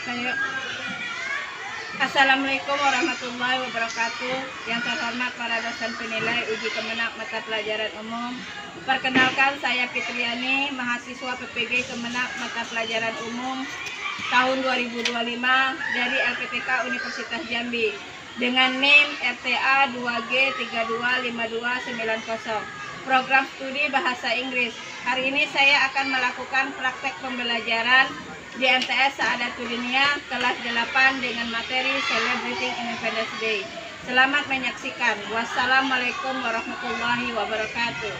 Ayo. Assalamualaikum warahmatullahi wabarakatuh. Yang terhormat para dosen penilai uji kemenak mata pelajaran umum. Perkenalkan, saya Fitriani, mahasiswa PPG Kemenak mata pelajaran umum tahun 2025 dari LPTK Universitas Jambi dengan NIM RTA 2G325290. Program studi bahasa Inggris. Hari ini saya akan melakukan praktek pembelajaran di MTS Saadatudunia kelas 8 dengan materi Celebrating Independence Day. Selamat menyaksikan. Wassalamualaikum warahmatullahi wabarakatuh.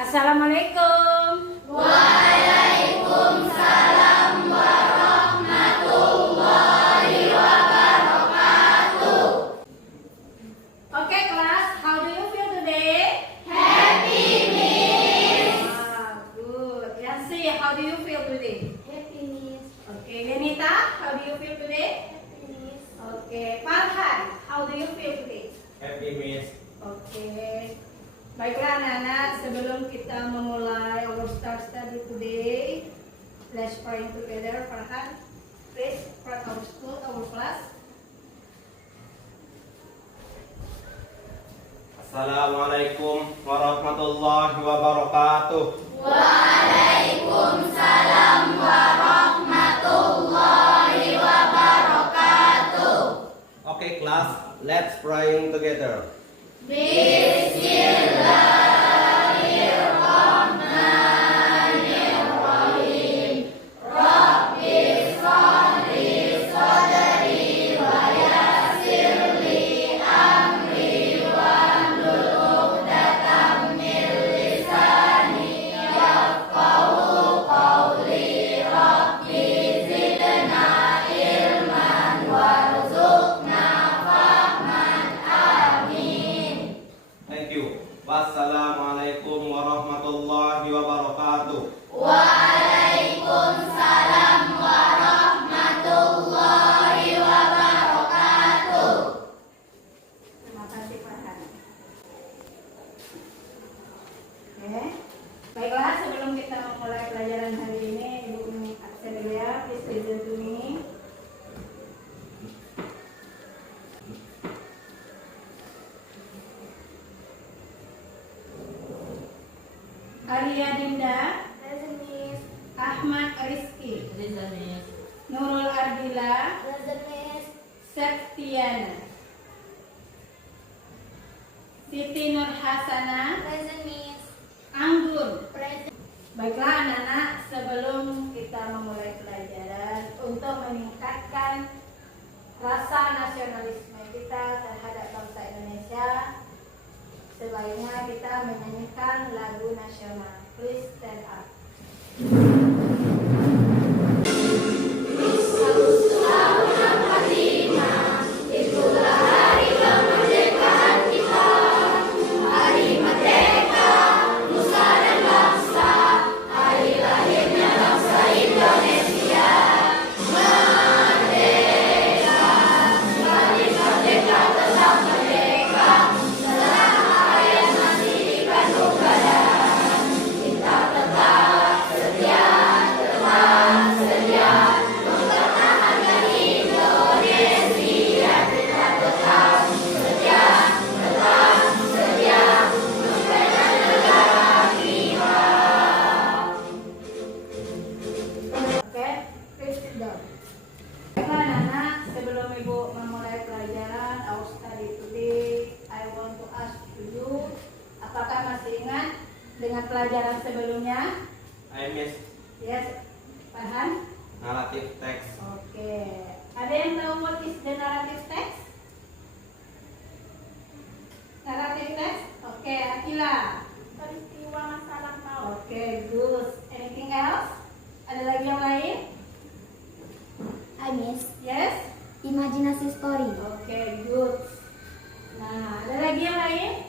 Assalamualaikum. Waalaikumsalam warahmatullahi wabarakatuh. Okay, class, how do you feel today? Happy, Miss. Good. Yancy, how do you feel today? Happy, Miss. Okay, Lenita, how do you feel today? Happy, Miss. Okay, Farhan, how do you feel today? Happy, Miss. Oke, baiklah anak-anak, sebelum kita memulai our start study today, let's pray together. Farhan, please pray our school, our class. Assalamualaikum warahmatullahi wabarakatuh. Waalaikumsalam warahmatullahi wabarakatuh. Okay, class, let's pray together. Bismillahirrahmanirrahim. Rabbi sholli sodri wa yassirli amri wahlul 'uqdatam min lisani yafqahu qawli. Rabbi zidna ilman warzuqna fahman. Amin. Thank you. Wassalamualaikum warahmatullahi wabarakatuh. Waalaikumsalam warahmatullahi wabarakatuh. Terima kasih Farhan. Oke, baiklah sebelum kita memulai pelajaran hari ini, Ibu absen dulu ya, please listen to me. Alia Dinda, Present, Miss. Ahmad Rizky, Present, Miss. Nurul Ardila, Present, Miss. Septiana, Siti Nur Hasana, Present, Miss. Anggun. Present. Baiklah anak-anak, sebelum kita memulai pelajaran, untuk meningkatkan rasa nasionalisme kita terhadap bangsa Indonesia, sebaiknya kita menyanyikan lagu nasional. Please stand up. Oke, please sit down. Baiklah anak-anak, sebelum Ibu memulai pelajaran our study today, I want to ask you, apakah masih ingat dengan pelajaran sebelumnya? I miss Yes, paham? narrative text. Oke, ada yang tahu what is the narrative text? Narrative text? Oke, Akila. Peristiwa masa lampau. Oke, good. Anything else? Ada lagi yang lain? Hi, Miss. Yes? Imajinasi story. Oke, good. Nah, ada lagi yang lain?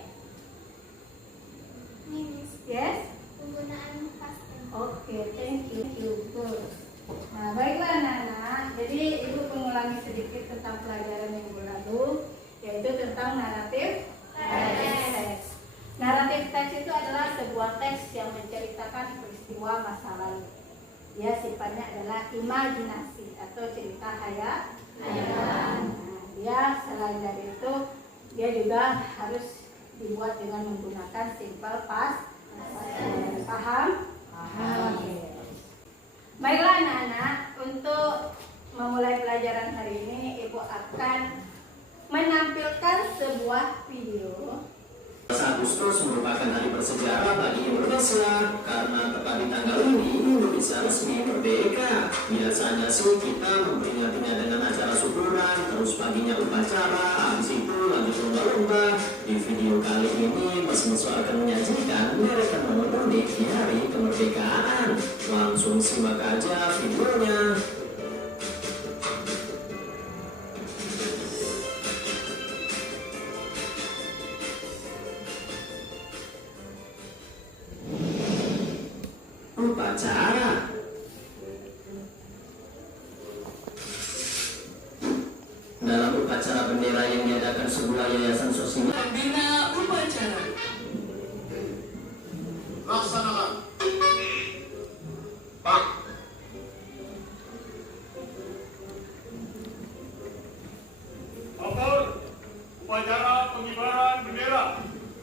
Miss. Yes? Penggunaan pastel. Oke, thank you. Good. Nah, baiklah anak-anak. Jadi Ibu mengulangi sedikit tentang pelajaran minggu lalu, yaitu tentang naratif teks. Naratif teks itu adalah sebuah teks yang menceritakan peristiwa masa lalu. Dia sifatnya adalah imajinasi atau cerita hayal. Nah, dia selain dari itu dia juga harus dibuat dengan menggunakan simple past. Paham? Baiklah anak-anak, untuk memulai pelajaran hari ini Ibu akan menampilkan sebuah video. 1 Agustus merupakan hari bersejarah bagi Indonesia karena tepat di tanggal ini Indonesia resmi merdeka. Biasanya sih kita memperingatinya dengan acara syukuran, terus paginya upacara, habis itu lanjut lomba-lomba. Di video kali ini Mas Miswa akan menyajikan mereka memenuhi hari kemerdekaan. Langsung simak aja videonya. Upacara. Dalam upacara bendera yang diadakan sebuah yayasan sosial Bina upacara. Laksanakan. Pak. Ampun. Upacara pengibaran bendera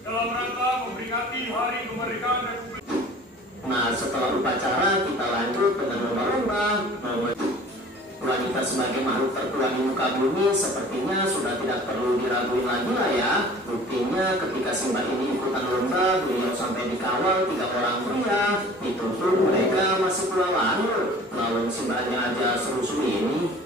dalam rangka memperingati Hari Kemerdekaan Republik. Nah, setelah upacara kita lanjut dengan lomba-lomba. Wanita sebagai makhluk tertua di muka bumi sepertinya sudah tidak perlu diraguin lagi lah ya. Buktinya ketika Simba ini ikutan lomba, beliau sampai dikawal 3 orang pria. Itu pun mereka masih pulang lanjut. Lawan Simbanya aja seru-seru ini.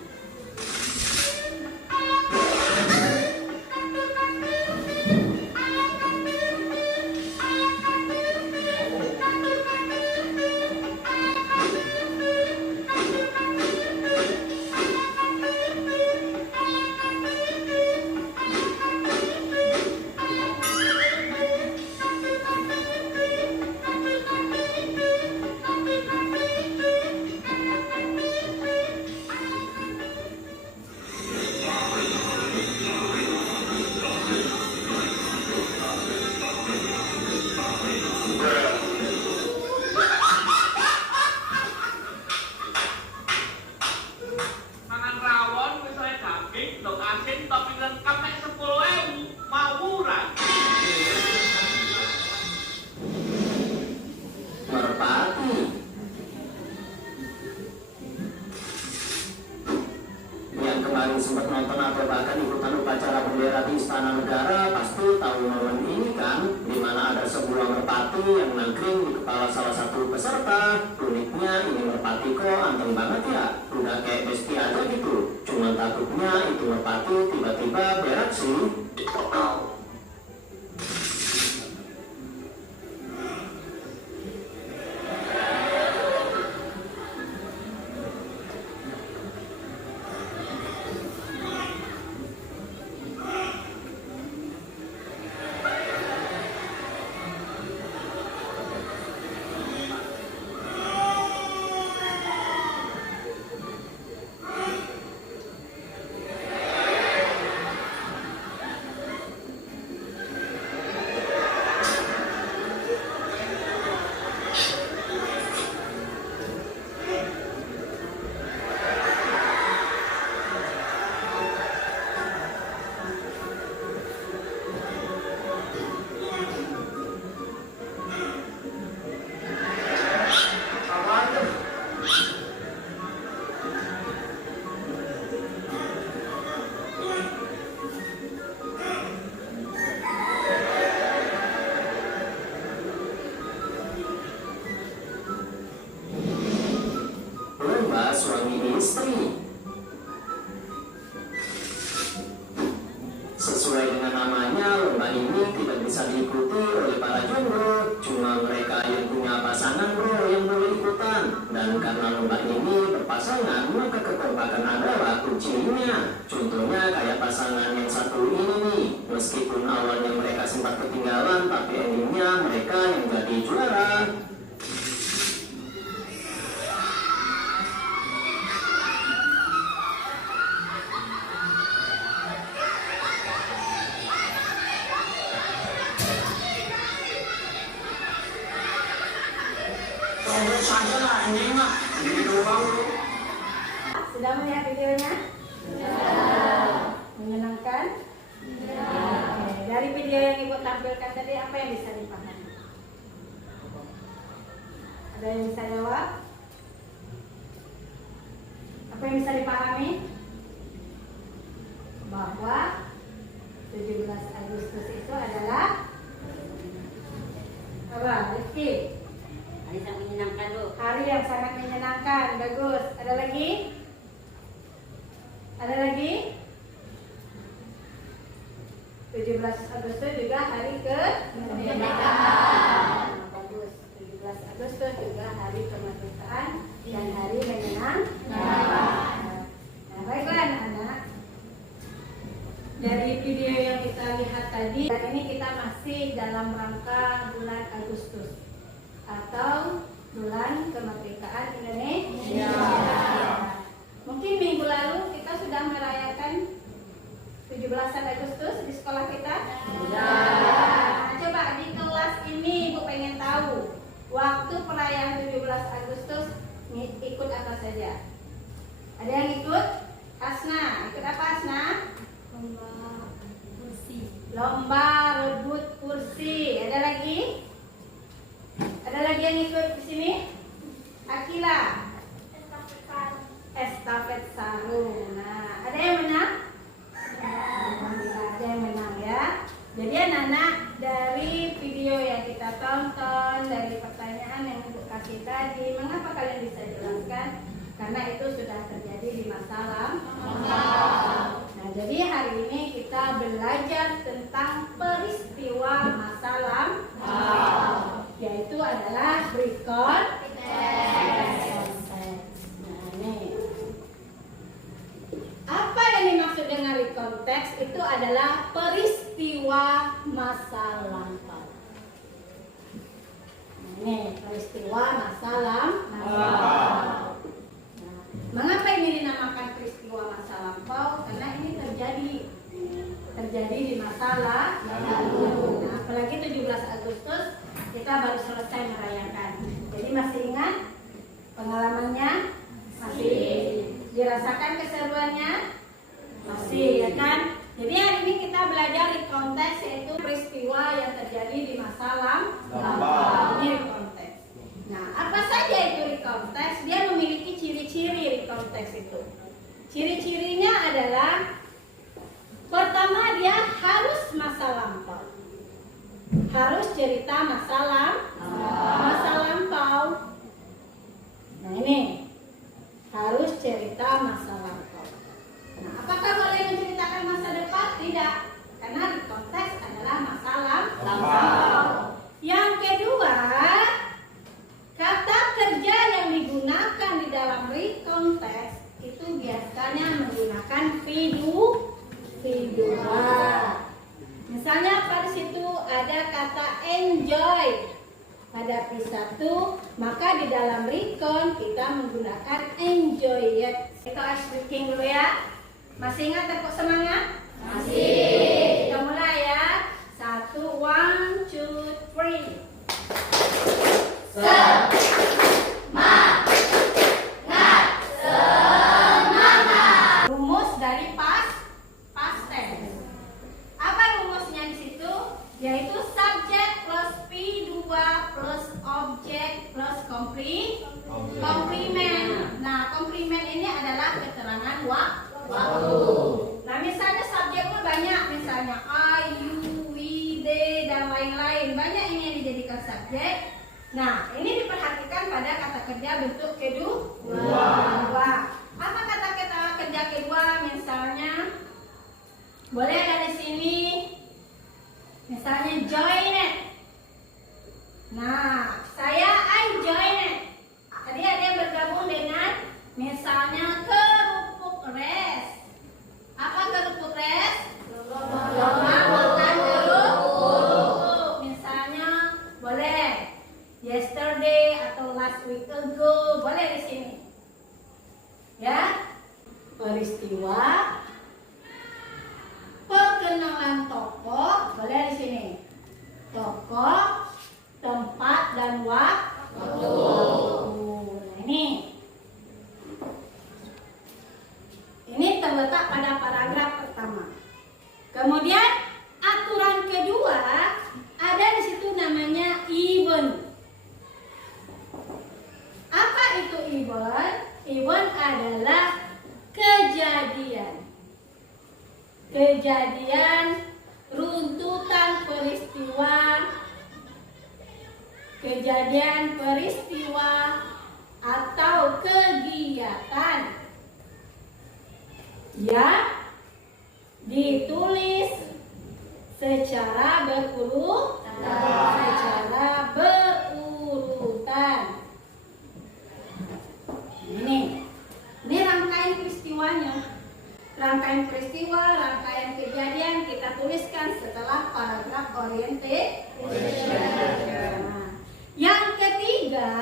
Mangan rawon wis ora daging, ndok asin tapi lengkap mek 10.000 mawuran. Merpati. Yang kemarin sempat nonton atau bahkan ikutan upacara bendera di Istana Negara pasti tahu momen ini kan, di mana ada sebuah merpati yang nangkring di kepala salah satu peserta. Uniknya ini merpati kok anteng banget ya, udah kayak besti aja gitu. Cuman takutnya itu merpati tiba-tiba bereaksi. Lomba suami istri. Sesuai dengan namanya, lomba ini tidak bisa diikuti oleh para jomblo. Cuma mereka yang punya pasangan bro yang boleh ikutan. Dan karena lomba ini berpasangan, maka kekompakan adalah kuncinya. Contohnya kayak pasangan yang satu ini nih. Meskipun awalnya mereka sempat ketinggalan, tapi endingnya mereka yang jadi juara. Saja lah anjing mah. Sudah melihat videonya? Sudah. Menyenangkan? Oke, dari video yang Ibu tampilkan tadi apa yang bisa dipahami? Ada yang bisa jawab? Apa yang bisa dipahami? Bahwa 17 Agustus itu adalah apa? Rifki? Hari yang menyenangkan loh. Hari yang sangat menyenangkan. Bagus. Ada lagi? Ada lagi? 17 Agustus juga hari kemerdekaan. Bagus. 17 Agustus juga hari kemerdekaan dan hari menyenangkan. Nah, baiklah anak-anak. Dari video yang kita lihat tadi, dan ini kita masih dalam rangka bulan Agustus atau bulan kemerdekaan Indonesia. Mungkin minggu lalu kita sudah merayakan 17 Agustus di sekolah kita. Nah, coba di kelas ini Ibu pengen tahu waktu perayaan 17 Agustus ikut apa saja? Ada yang ikut? Asna, ikut apa Asna? Lomba kursi. Lomba rebut kursi. Ada lagi? Ada lagi yang ikut di sini? Akila. Estafet sarung. Nah, ada yang menang? Alhamdulillah, ada yang menang ya. Jadi anak-anak, dari video yang kita tonton, dari pertanyaan yang Ibu kasih tadi, mengapa kalian bisa jelaskan? Karena itu sudah terjadi di masa lampau. Nah, jadi hari ini kita belajar tentang peristiwa masa lampau, yaitu adalah recontext. Nah, ini. Apa yang dimaksud dengan recontext? Itu adalah peristiwa masa lampau. Nah, ini peristiwa masa lampau. Mengapa ini dinamakan peristiwa masa lampau? Karena ini terjadi di masa lalu. Nah, apalagi 17 Agustus kita baru selesai merayakan. Jadi masih ingat pengalamannya? Masih. Dirasakan keseruannya? Masih, ya kan? Jadi hari ini kita belajar recontext, yaitu peristiwa yang terjadi di masa lampau. Ini recontext. Nah, apa saja itu recontext? Dia memiliki ciri-ciri recontext itu. Ciri-cirinya adalah pertama, dia harus masa lampau. Harus cerita masa lampau. Nah, ini harus cerita masa lampau. Nah, apakah boleh menceritakan masa depan? Tidak, karena recontext adalah masa lampau. Yang kedua, kata kerja yang digunakan di dalam recontext itu biasanya menggunakan V2. Misalnya pada situ ada kata enjoy pada P1, maka di dalam recon kita menggunakan enjoy it. Itu ice breaking dulu ya. Masih ingat tepuk semangat? Masih. Kita mulai ya. 1, 1, 2, 3. Rumus dari past tense. Apa rumusnya di situ? Yaitu subject plus P2 plus object plus komplement. Nah, komplement ini adalah keterangan waktu. Nah, misalnya subjeknya banyak, misalnya I, you, we, they, dan lain-lain. Banyak ini yang dijadikan subjek. Nah, ini diperhatikan pada kata kerja bentuk kedua. Apa kata kerja kedua? Misalnya, boleh ada di sini. Misalnya join it. Nah, I join it. Tadi ada yang bergabung dengan misalnya kerupuk res. Apa kerupuk res? Lomba makan kerupuk. Misalnya boleh yesterday atau last week ago, boleh di sini. Ya, peristiwa, perkenalan tokoh, boleh di sini. Tokoh, tempat dan waktu. Nah, ini terletak pada paragraf pertama. Kemudian aturan kedua ada di situ namanya event. Apa itu event? Event adalah kejadian. Kejadian, runtutan peristiwa, kejadian peristiwa atau kegiatan yang ditulis secara berurutan. Ini rangkaian peristiwanya. Rangkaian peristiwa, rangkaian kejadian kita tuliskan setelah paragraf orientation. Nah, yang ketiga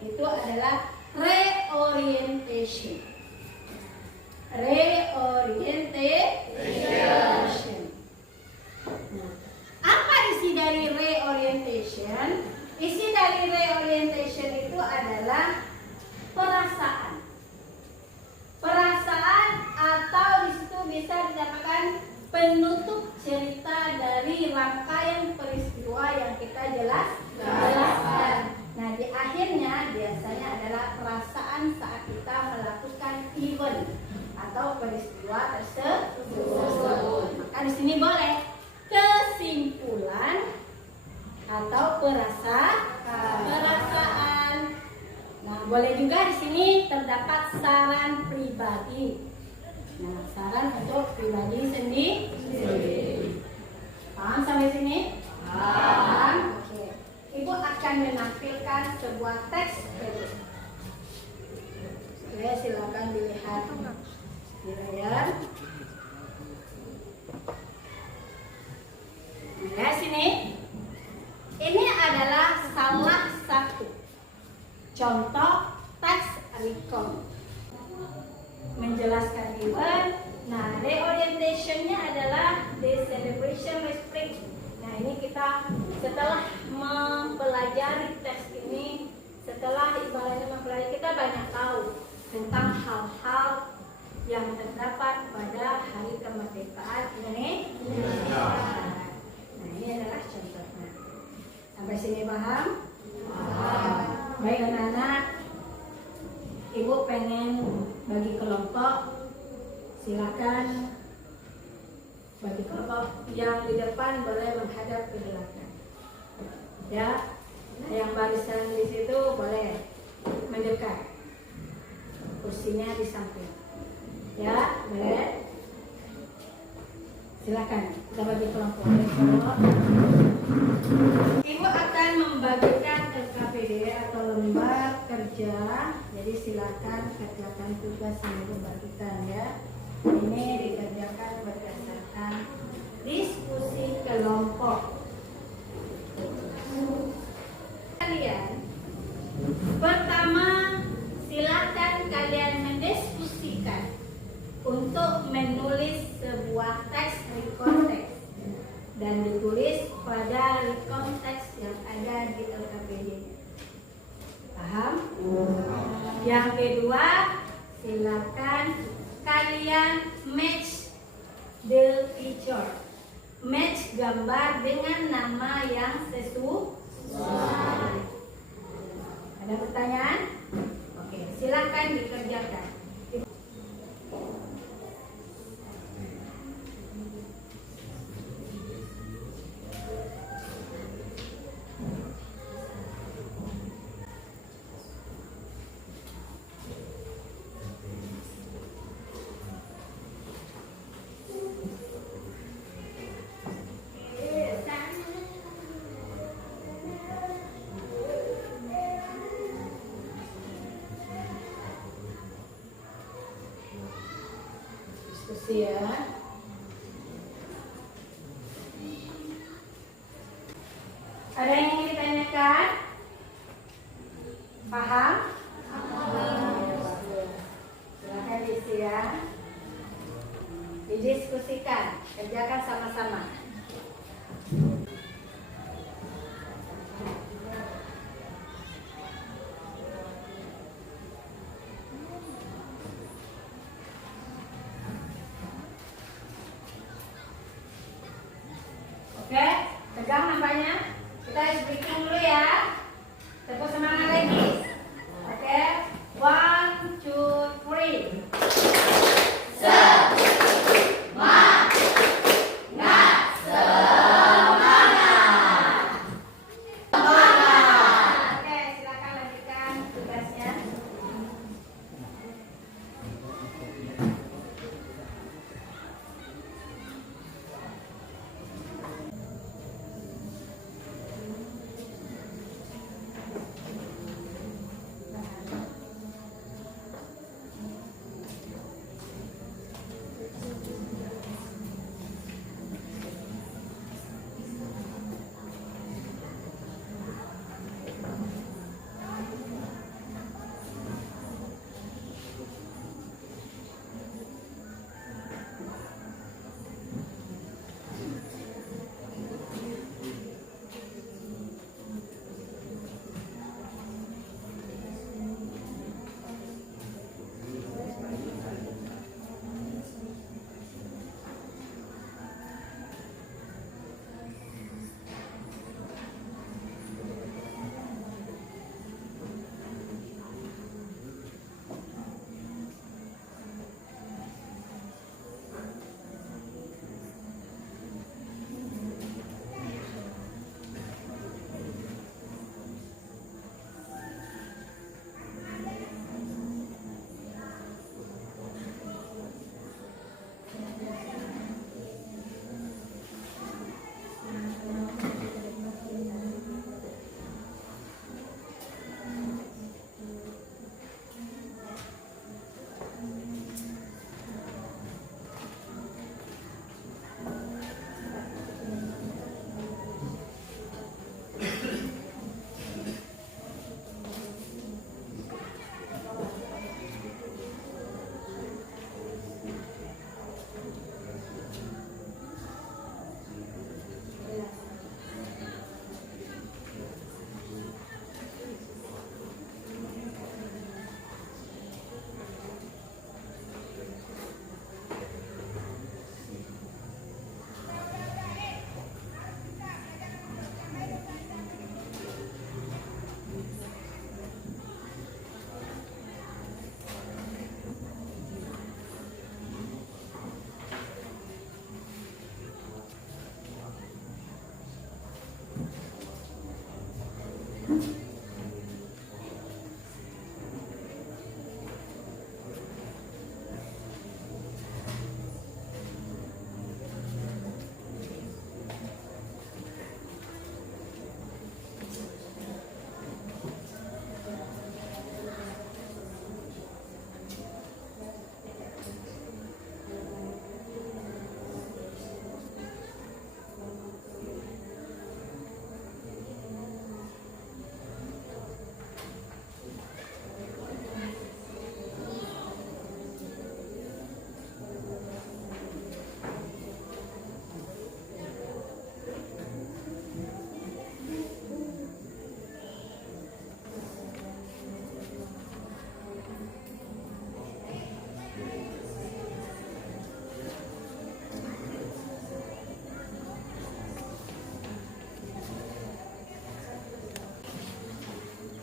itu adalah reorientation. Reorientation. Nah, apa isi dari reorientation? Isi dari reorientation itu adalah perasaan. Perasaan atau di situ bisa dikatakan penutup cerita dari rangkaian peristiwa yang kita jelaskan. Nah, di akhirnya biasanya adalah perasaan saat kita melakukan event atau peristiwa tersebut. Maka di sini boleh kesimpulan atau perasaan. Nah, boleh juga di sini terdapat saran pribadi. Nah, saran untuk pribadi sendiri. Paham sampai sini? Paham? Oke. Ibu akan menampilkan sebuah teks. Oke, silakan dilihat di layar. Nah, sini. Ini adalah salah satu contoh teks recon. Menjelaskan event. Nah, reorientation-nya adalah the celebration respect. Nah, ini kita setelah mempelajari teks ini, setelah ibaratnya mempelajari, kita banyak tahu tentang hal-hal yang terdapat pada hari kemerdekaan Indonesia. Nah, ini adalah contohnya. Sampai sini paham? Baik anak-anak, ibu pengen bagi kelompok, silakan bagi kelompok yang di depan boleh menghadap ke belakang. Ya, nah yang barisan di situ boleh mendekat, kursinya di samping. Ya, boleh. Silakan kita bagi kelompok. Ibu akan membagikan LKPD atau lembar kerja. Jadi silakan kerjakan tugas yang ibu bagikan ya. Ini dikerjakan berdasarkan diskusi kelompok. Kalian pertama silakan kalian mendiskusikan untuk menulis sebuah teks rekonteks dan ditulis pada rekonteks yang ada di LKPD. Paham? Yang kedua, silakan kalian match the picture. Match gambar dengan nama yang sesuai. Ada pertanyaan? Oke, silakan dikerjakan. Diskusi ya. Ada yang ingin ditanyakan? Paham? Silakan diisi ya. Didiskusikan, kerjakan sama-sama. guys, berhitung dulu ya. Tepuk semangat lagi. Oke, 1, 2, 3. Oke, silakan lanjutkan tugasnya.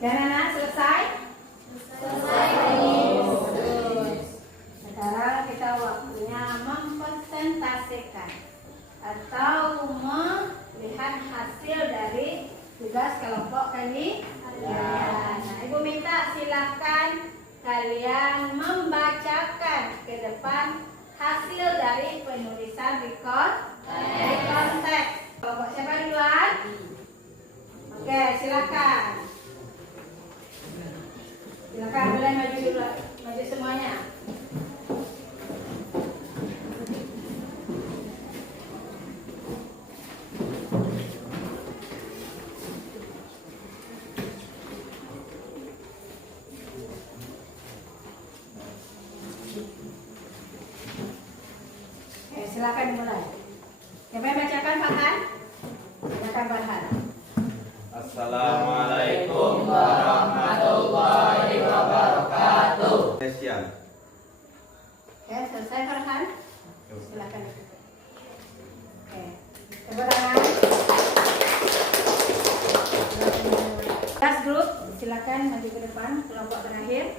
Dan anak selesai? Selesai. Sekarang kita waktunya mempresentasikan atau melihat hasil dari tugas kelompok kalian. Nah, Ibu minta silakan kalian membacakan ke depan hasil dari penulisan record konteks. Kelompok siapa duluan? Oke, silakan. Silakan boleh maju dulu, maju semuanya. Silakan dimulai. Siapa yang bacakan, Farhan? Silakan, Farhan. Assalamualaikum warahmatullahi wabarakatuh. Sesian. Oke, selesai, Farhan. Silakan. Oke, tepuk tangan. Kelas grup, silakan maju ke depan, kelompok terakhir.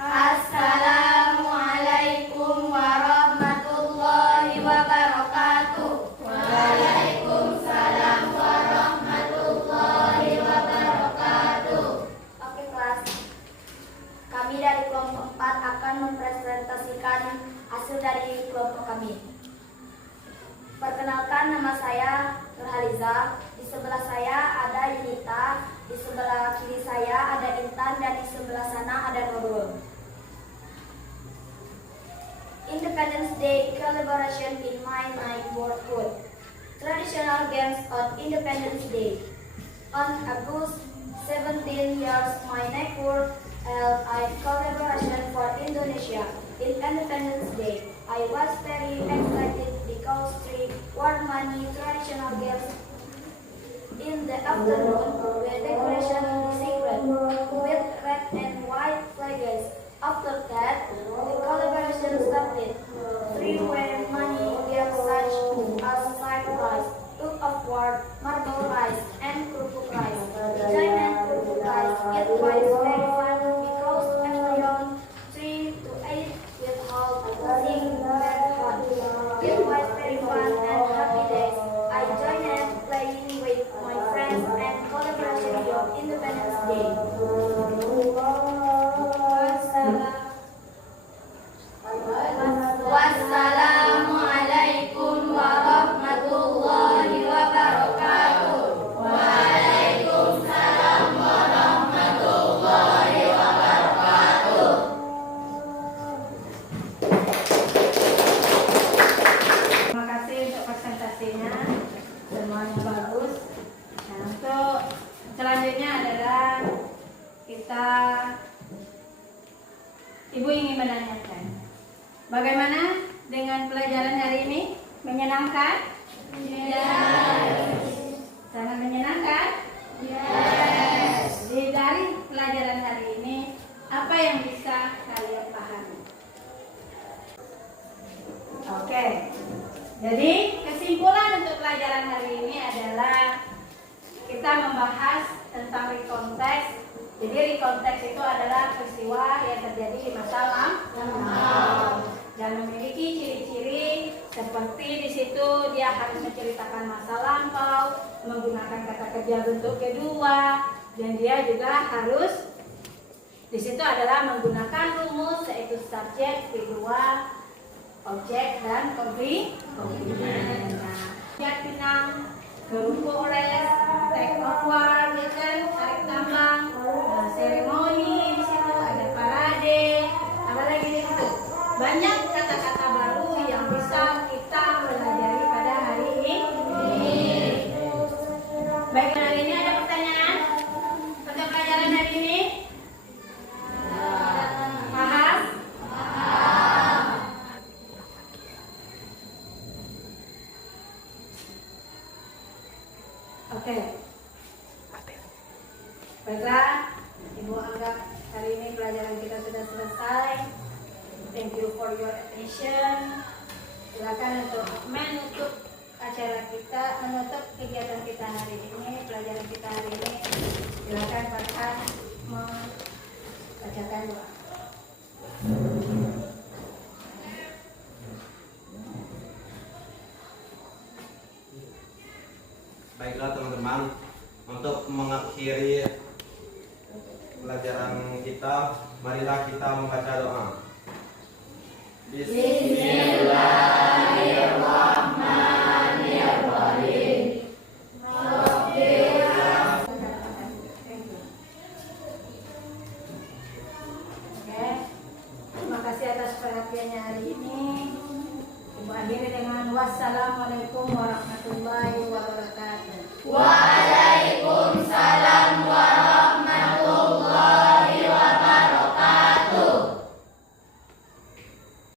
Assalamualaikum warahmatullahi wabarakatuh. Waalaikumsalam warahmatullahi wabarakatuh. Oke kelas, kami dari kelompok 4 akan mempresentasikan hasil dari kelompok kami. Perkenalkan, nama saya Nurhaliza. Di sebelah saya ada Yunita, di sebelah kiri saya ada Intan, dan di sebelah sana ada Nurul. Independence Day celebration in my neighborhood. Traditional games on Independence Day. On August 17 years, my neighbor held a celebration for Indonesia in Independence Day. I was very excited because three were many traditional games in the afternoon. The decoration is secret with red and white flags. After that, the celebration started. Three were many games such as side rice, tug of war, marble rice, and kerupuk rice. Giant kerupuk rice, it was very fun because everyone 3 to 8 with all sing very fun. It was very fun and happy days. I joined playing with my friends and celebration of Independence Day. Wassalamualaikum warahmatullahi wabarakatuh. Waalaikumsalam warahmatullahi wabarakatuh. Terima kasih untuk presentasinya, semuanya bagus. Nah, untuk selanjutnya adalah kita, Ibu ingin menanyakan, bagaimana dengan pelajaran hari ini? Menyenangkan? Yes. Sangat menyenangkan? Yes. Dari pelajaran hari ini, apa yang bisa kalian pahami? Oke. Jadi kesimpulan untuk pelajaran hari ini adalah kita membahas tentang rekonteks. Jadi rekonteks itu adalah peristiwa yang terjadi di masa lampau dan memiliki ciri-ciri seperti di situ dia harus menceritakan masa lampau, menggunakan kata kerja bentuk kedua, dan dia juga harus di situ adalah menggunakan rumus yaitu subjek, kedua, objek, dan komplement. Nah, pinang, kerupuk res, take of war, tarik tambang, seremoni, di situ ada parade, apa lagi di situ? Banyak kata-kata baru yang bisa kita pelajari pada hari ini. Baik, hari ini ada pertanyaan untuk pelajaran hari ini? Paham? Oke. Baiklah, Ibu anggap hari ini pelajaran kita sudah selesai. Thank you for your attention. Silakan untuk menutup acara kita, menutup kegiatan kita hari ini, pelajaran kita hari ini. Silakan Farhan membacakan doa. Baiklah teman-teman, untuk mengakhiri pelajaran kita, marilah kita membaca doa. Bismillahirrahmanirrahim. Oke, terima kasih atas perhatiannya hari ini. Ibu akhiri dengan wassalamualaikum warahmatullahi wabarakatuh.